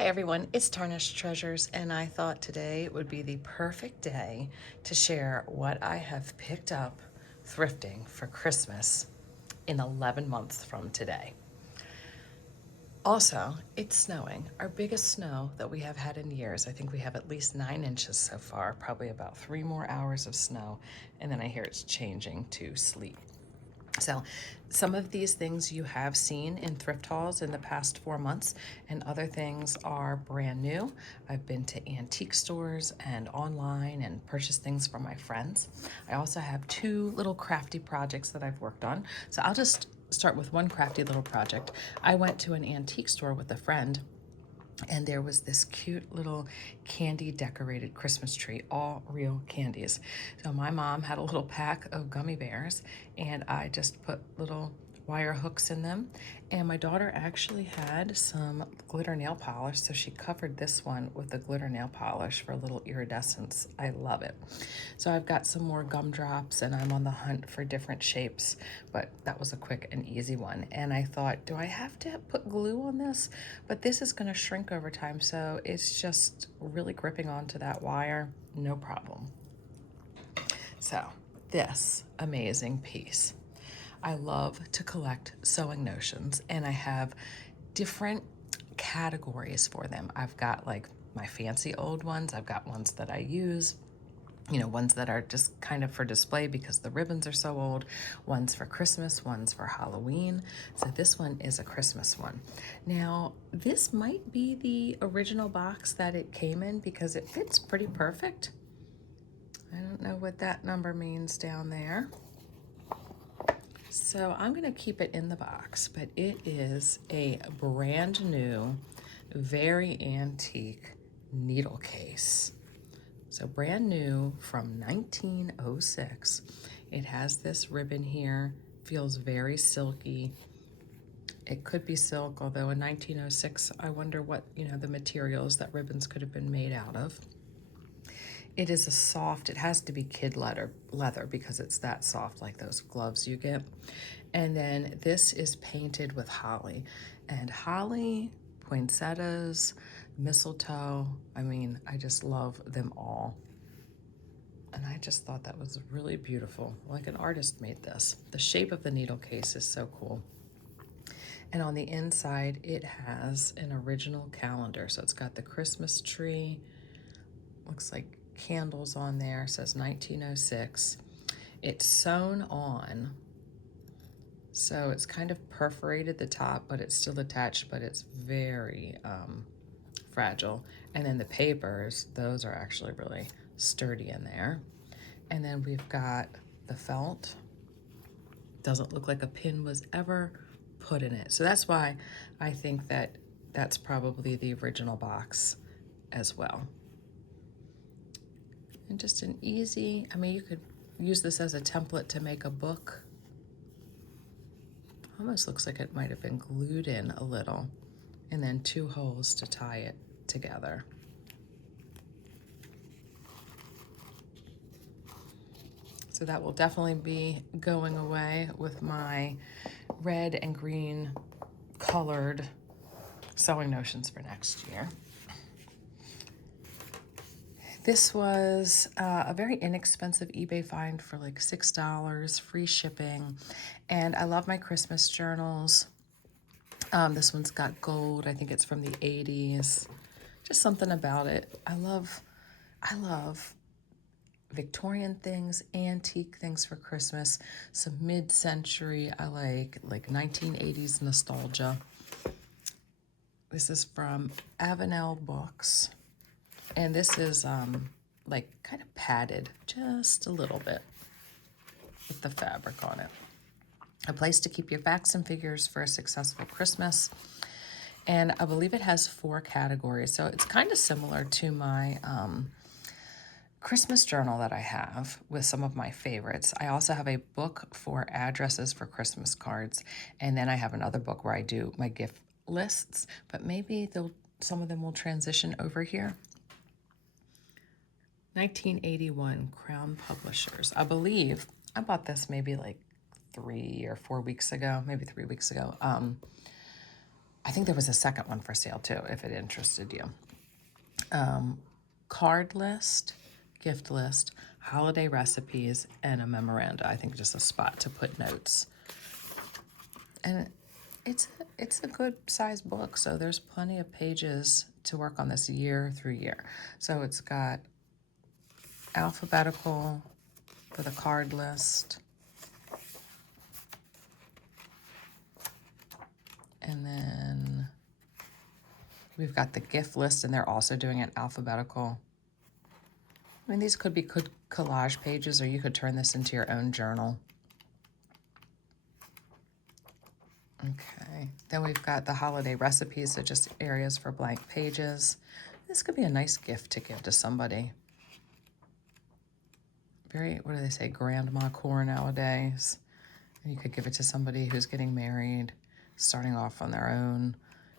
Hi everyone, it's Tarnished Treasures, and I thought today would be the perfect day to share what I have picked up thrifting for Christmas in 11 months from today. Also, it's snowing, our biggest snow that we have had in years. I think we have at least 9 inches so far, probably about 3 more hours of snow, and then I hear it's changing to sleet. So some of these things you have seen in thrift hauls in the past 4 months, and other things are brand new. I've been to antique stores and online and purchased things from my friends. I also have 2 little crafty projects that I've worked on. So I'll just start with one crafty little project. I went to an antique store with a friend, and there was this cute little candy decorated Christmas tree, all real candies. So my mom had a little pack of gummy bears, and I just put little wire hooks in them. And my daughter actually had some glitter nail polish, so she covered this one with the glitter nail polish for a little iridescence. I love it. So I've got some more gumdrops, and I'm on the hunt for different shapes, but that was a quick and easy one. And I thought, do I have to put glue on this? But this is going to shrink over time, so it's just really gripping onto that wire, no problem. So this amazing piece. I love to collect sewing notions, and I have different categories for them. I've got like my fancy old ones, I've got ones that I use, ones that are just kind of for display because the ribbons are so old, ones for Christmas, ones for Halloween. So this one is a Christmas one. Now, this might be the original box that it came in because it fits pretty perfect. I don't know what that number means down there. So I'm gonna keep it in the box, but it is a brand new, very antique needle case. So brand new from 1906. It has this ribbon here, feels very silky. It could be silk, although in 1906, I wonder what, the materials that ribbons could have been made out of. It is a soft, it has to be kid leather because it's that soft, like those gloves you get. And then this is painted with holly. And holly, poinsettias, mistletoe, I just love them all. And I just thought that was really beautiful. Like an artist made this. The shape of the needle case is so cool. And on the inside, it has an original calendar. So it's got the Christmas tree, looks like candles on there, says 1906. It's sewn on, so it's kind of perforated the top, but it's still attached, but it's very fragile. And then the papers, those are actually really sturdy in there. And then we've got the felt. Doesn't look like a pin was ever put in it. So that's why I think that that's probably the original box as well. And just an easy, you could use this as a template to make a book. Almost looks like it might have been glued in a little, and then 2 holes to tie it together. So that will definitely be going away with my red and green colored sewing notions for next year. This was a very inexpensive eBay find for like $6, free shipping. And I love my Christmas journals. This one's got gold. I think it's from the 80s. Just something about it. I love Victorian things, antique things for Christmas, some mid-century. I like 1980s nostalgia. This is from Avenel Books. And this is like kind of padded just a little bit with the fabric on it. A place to keep your facts and figures for a successful Christmas. And I believe it has 4 categories. So it's kind of similar to my Christmas journal that I have with some of my favorites. I also have a book for addresses for Christmas cards. And then I have another book where I do my gift lists, but maybe some of them will transition over here. 1981 Crown Publishers. I believe I bought this maybe like 3 or 4 weeks ago, maybe 3 weeks ago. I I think there was a second one for sale too, if it interested you. Card list, gift list, holiday recipes, and a memoranda. I think just a spot to put notes. And it's a good size book, so there's plenty of pages to work on this year through year. So it's got alphabetical for the card list. And then we've got the gift list, and they're also doing it alphabetical. I mean, these could be good collage pages, or you could turn this into your own journal. Okay, then we've got the holiday recipes, so just areas for blank pages. This could be a nice gift to give to somebody. Very, what do they say, grandma core nowadays. And you could give it to somebody who's getting married, starting off on their own,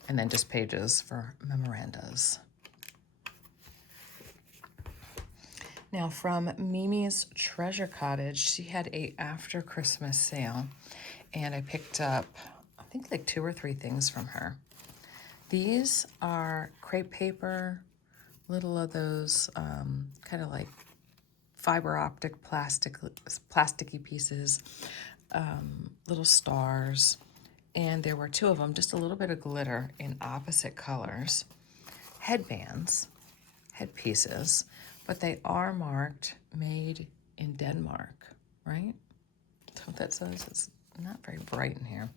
and then just pages for memorandas. Now from Mimi's Treasure Cottage, she had a after Christmas sale, and I picked up, I think like 2 or 3 things from her. These are crepe paper, little of those kind of like fiber optic plasticky pieces, little stars, and there were 2 of them, just a little bit of glitter in opposite colors, headbands, headpieces, but they are marked made in Denmark, right? That's what that says. It's not very bright in here.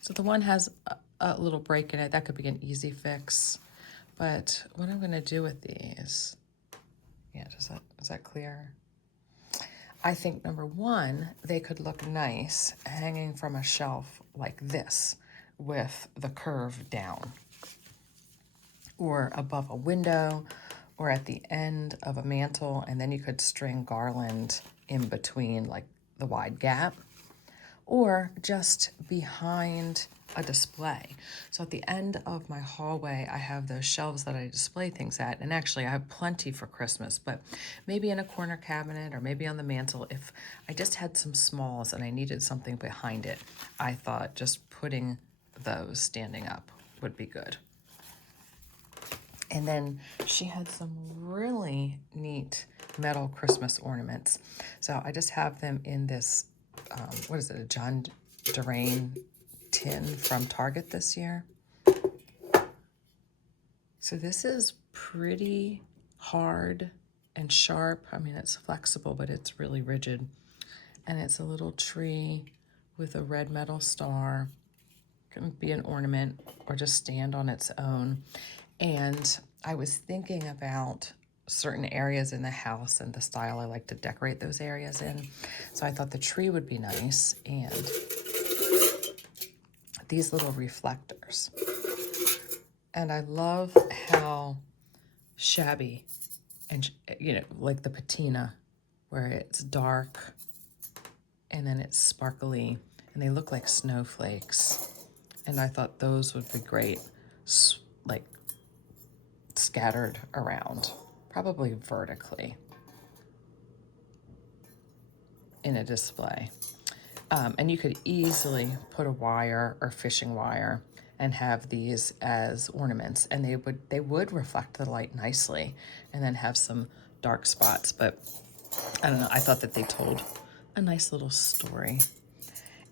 So the one has a little break in it. That could be an easy fix. But what I'm going to do with these, yeah, is that clear? I think number 1, they could look nice hanging from a shelf like this with the curve down, or above a window, or at the end of a mantle, and then you could string garland in between like the wide gap, or just behind a display. So at the end of my hallway, I have those shelves that I display things at, and actually I have plenty for Christmas, but maybe in a corner cabinet or maybe on the mantle, if I just had some smalls and I needed something behind it, I thought just putting those standing up would be good. And then she had some really neat metal Christmas ornaments. So I just have them in this, what is it, a John Durain tin from Target this year. So this is pretty hard and sharp. I mean, it's flexible, but it's really rigid. And it's a little tree with a red metal star. It can be an ornament or just stand on its own. And I was thinking about certain areas in the house and the style I like to decorate those areas in. So I thought the tree would be nice, and these little reflectors. And I love how shabby and, you know, like the patina, where it's dark and then it's sparkly and they look like snowflakes. And I thought those would be great, like scattered around, probably vertically in a display. And you could easily put a wire or fishing wire and have these as ornaments, and they would reflect the light nicely, and then have some dark spots. But I don't know, I thought that they told a nice little story.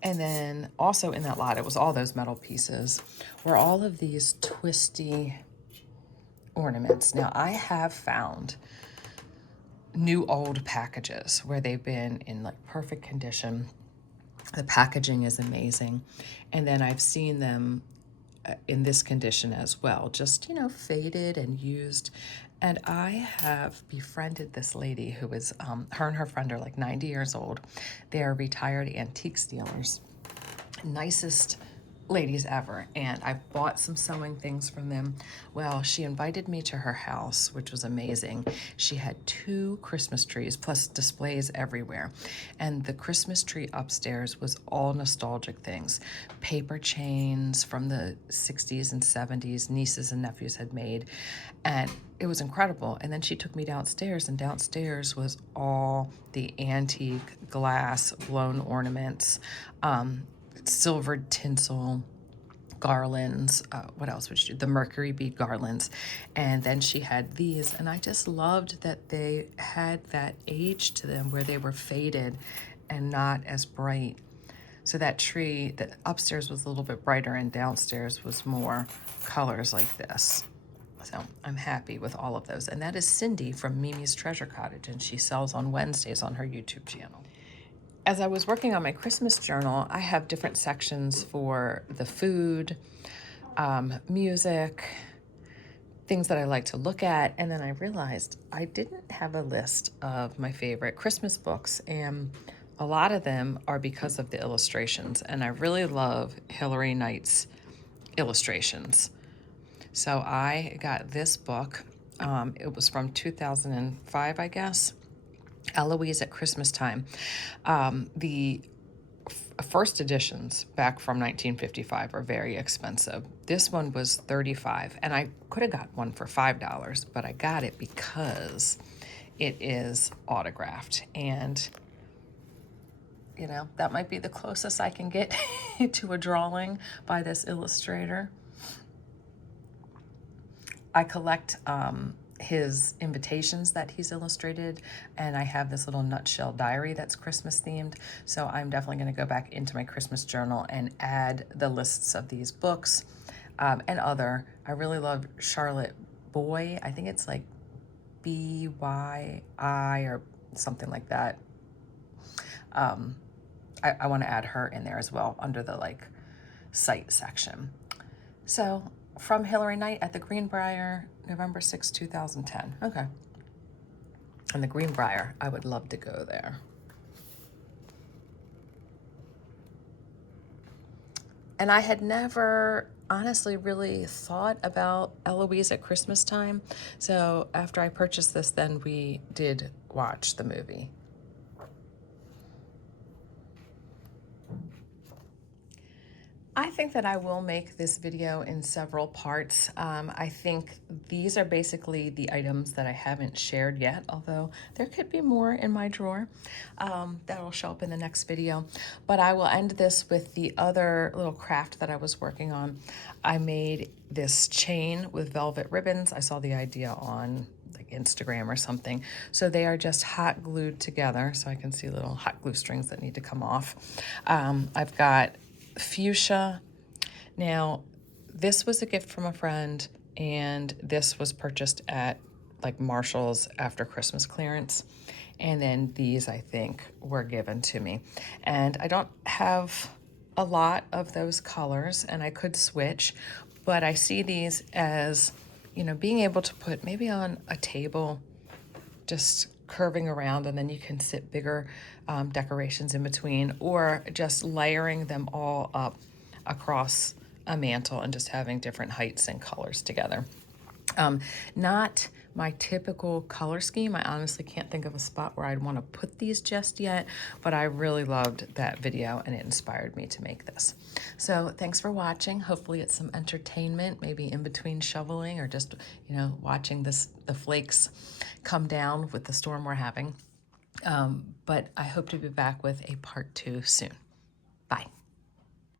And then also in that lot, it was all those metal pieces, were all of these twisty ornaments. Now I have found new old packages where they've been in like perfect condition. The packaging is amazing. And then I've seen them in this condition as well, just, you know, faded and used. And I have befriended this lady who is, her and her friend are like 90 years old. They are retired antiques dealers. Nicest ladies ever, and I bought some sewing things from them. Well, she invited me to her house, which was amazing. She had 2 Christmas trees plus displays everywhere, and the Christmas tree upstairs was all nostalgic things, paper chains from the 60s and 70s nieces and nephews had made, and it was incredible. And then she took me downstairs, and downstairs was all the antique glass blown ornaments, silvered tinsel garlands. What else would she do? The mercury bead garlands. And then she had these, and I just loved that they had that age to them where they were faded and not as bright. So that tree, the upstairs was a little bit brighter and downstairs was more colors like this. So I'm happy with all of those. And that is Cindy from Mimi's Treasure Cottage, and she sells on Wednesdays on her YouTube channel. As I was working on my Christmas journal, I have different sections for the food, music, things that I like to look at. And then I realized I didn't have a list of my favorite Christmas books, and a lot of them are because of the illustrations. And I really love Hilary Knight's illustrations. So I got this book. It was from 2005, I guess. Eloise at Christmas Time. The first editions back from 1955 are very expensive. This one was $35, and I could have got one for $5, but I got it because it is autographed, and you know, that might be the closest I can get to a drawing by this illustrator. I collect his invitations that he's illustrated, and I have this little nutshell diary that's Christmas themed. So I'm definitely going to go back into my Christmas journal and add the lists of these books and other. I really love Charlotte Boy. I think it's like B-Y-I or something like that. I want to add her in there as well under the like site section. So from Hilary Knight at the Greenbrier, November 6, 2010. Okay. And the Greenbrier, I would love to go there. And I had never honestly really thought about Eloise at Christmas Time. So after I purchased this, then we did watch the movie. I think that I will make this video in several parts. I think these are basically the items that I haven't shared yet, although there could be more in my drawer that will show up in the next video. But I will end this with the other little craft that I was working on. I made this chain with velvet ribbons. I saw the idea on like Instagram or something. So they are just hot glued together. So I can see little hot glue strings that need to come off. I've got fuchsia. Now, this was a gift from a friend, and this was purchased at like Marshall's after Christmas clearance. And then these, I think, were given to me. And I don't have a lot of those colors, and I could switch, but I see these as, you know, being able to put maybe on a table, just curving around, and then you can sit bigger decorations in between, or just layering them all up across a mantle and just having different heights and colors together. Not my typical color scheme. I honestly can't think of a spot where I'd want to put these just yet, but I really loved that video and it inspired me to make this. So thanks for watching. Hopefully it's some entertainment, maybe in between shoveling or just, you know, watching the flakes come down with the storm we're having. But I hope to be back with a part 2 soon. Bye.